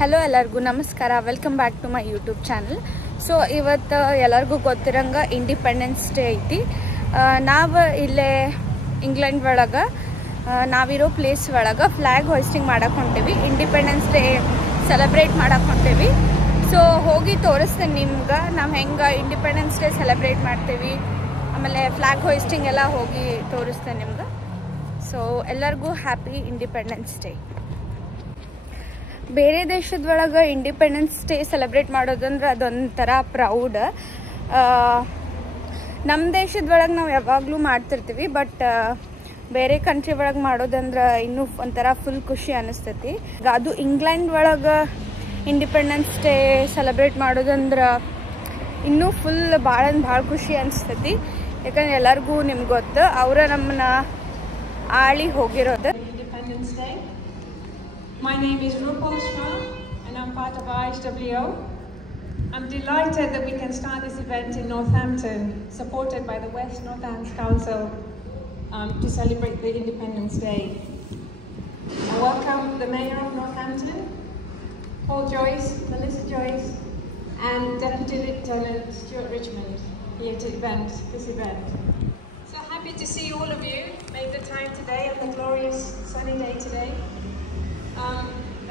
Hello ಎಲ್ಲರಿಗೂ ನಮಸ್ಕಾರ, welcome back to my YouTube channel. So ಇವತ್ತು ಎಲ್ಲರಿಗೂ ಗೊತ್ತಿರಂಗ ಇಂಡಿಪೆಂಡೆನ್ಸ್ ಡೇ ಐತಿ. ನಾವು ಇಲ್ಲೇ ಇಂಗ್ಲೆಂಡ್ ಒಳಗೆ ನಾವಿರೋ ಪ್ಲೇಸ್ ಒಳಗೆ ಫ್ಲ್ಯಾಗ್ ಹೋಯ್ಸ್ಟಿಂಗ್ ಮಾಡಕ್ಕೆ ಹೊಂಟೀವಿ. ಇಂಡಿಪೆಂಡೆನ್ಸ್ ಡೇ ಸೆಲೆಬ್ರೇಟ್ ಮಾಡಕ್ಕೆ ಹೊಂಟೀವಿ. ಸೊ ಹೋಗಿ ತೋರಿಸ್ತೇನೆ ನಿಮ್ಗೆ ನಾವು ಹೆಂಗೆ ಇಂಡಿಪೆಂಡೆನ್ಸ್ ಡೇ ಸೆಲೆಬ್ರೇಟ್ ಮಾಡ್ತೀವಿ, ಆಮೇಲೆ ಫ್ಲ್ಯಾಗ್ ಹೋಯ್ಸ್ಟಿಂಗ್ ಎಲ್ಲ ಹೋಗಿ ತೋರಿಸ್ತೇನೆ ನಿಮ್ಗೆ. ಸೊ ಎಲ್ಲರಿಗೂ ಹ್ಯಾಪಿ ಇಂಡಿಪೆಂಡೆನ್ಸ್ ಡೇ. ಬೇರೆ ದೇಶದೊಳಗೆ ಇಂಡಿಪೆಂಡೆನ್ಸ್ ಡೇ ಸೆಲೆಬ್ರೇಟ್ ಮಾಡೋದಂದ್ರೆ ಅದೊಂಥರ ಪ್ರೌಡ್. ನಮ್ಮ ದೇಶದೊಳಗೆ ನಾವು ಯಾವಾಗಲೂ ಮಾಡ್ತಿರ್ತೀವಿ, ಬಟ್ ಬೇರೆ ಕಂಟ್ರಿ ಒಳಗೆ ಮಾಡೋದಂದ್ರೆ ಇನ್ನೂ ಒಂಥರ ಫುಲ್ ಖುಷಿ ಅನ್ನಿಸ್ತೈತಿ. ಅದು ಇಂಗ್ಲೆಂಡ್ ಒಳಗೆ ಇಂಡಿಪೆಂಡೆನ್ಸ್ ಡೇ ಸೆಲೆಬ್ರೇಟ್ ಮಾಡೋದಂದ್ರೆ ಇನ್ನೂ ಫುಲ್ ಭಾಳ ಖುಷಿ ಅನಿಸ್ತೈತಿ. ಯಾಕಂದ್ರೆ ಎಲ್ಲರಿಗೂ ನಿಮ್ಗೆ ಗೊತ್ತು, ಅವರ ನಮ್ಮನ್ನ ಆಳಿ ಹೋಗಿರೋದು. My name is Rupal Shah and I'm part of IHWO. I'm delighted that we can start this event in Northampton, supported by the West Northants Council, to celebrate the Independence Day. I welcome the Mayor of Northampton, Paul Joyce, Melissa Joyce, and Deputy Lieutenant Stuart Richmond here to this event. So happy to see all of you make the time today on the glorious sunny day today.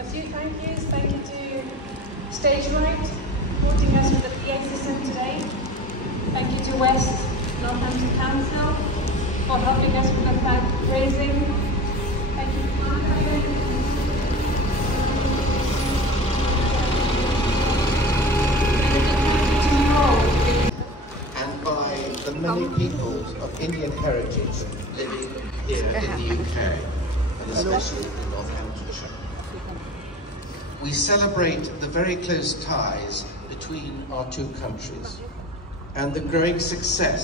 A few thank yous. Thank you to Stage Right, supporting us with the PA system today. Thank you to West Northampton Council for helping us with the flag raising. Thank you to and by the many peoples of Indian heritage living here in the UK, and especially in Northamptonshire. We celebrate the very close ties between our two countries and the growing success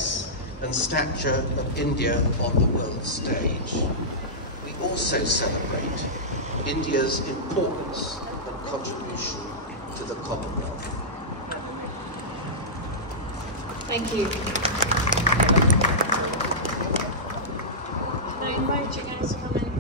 and stature of India on the world stage. We also celebrate India's importance and contribution to the Commonwealth. Thank you. Can I invite you guys to come in?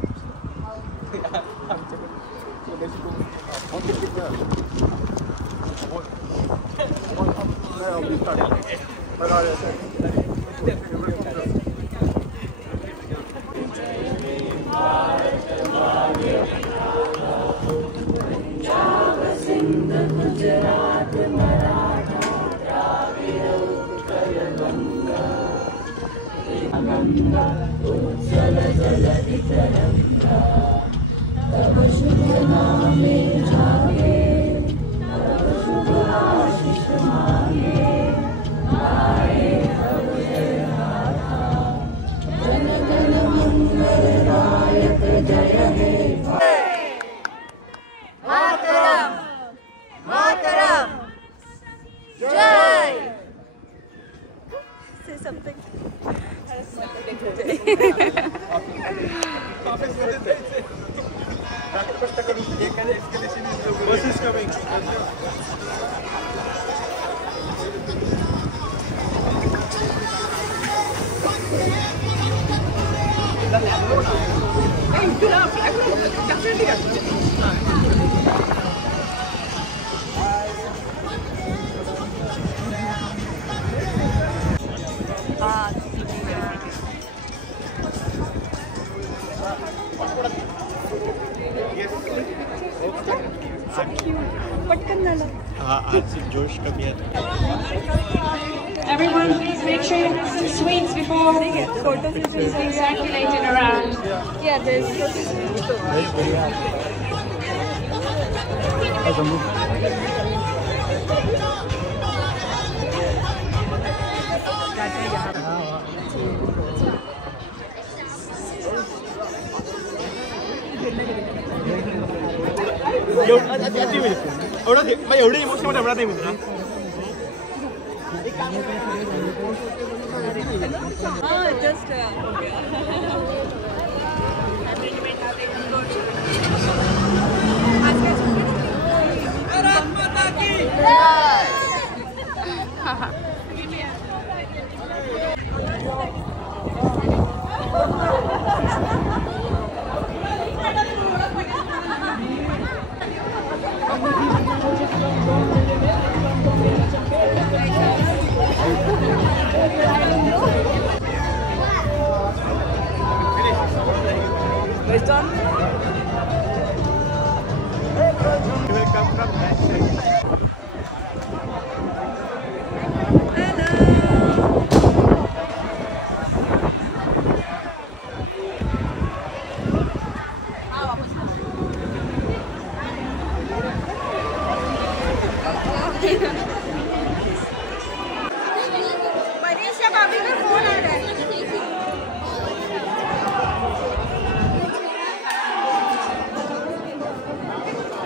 Say something. Bus is coming. Everyone, please make sure you have some sweets before this is circulated around. Yeah, there's एवढे emotional एवढा नाही मिळणार. just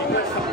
Welcome.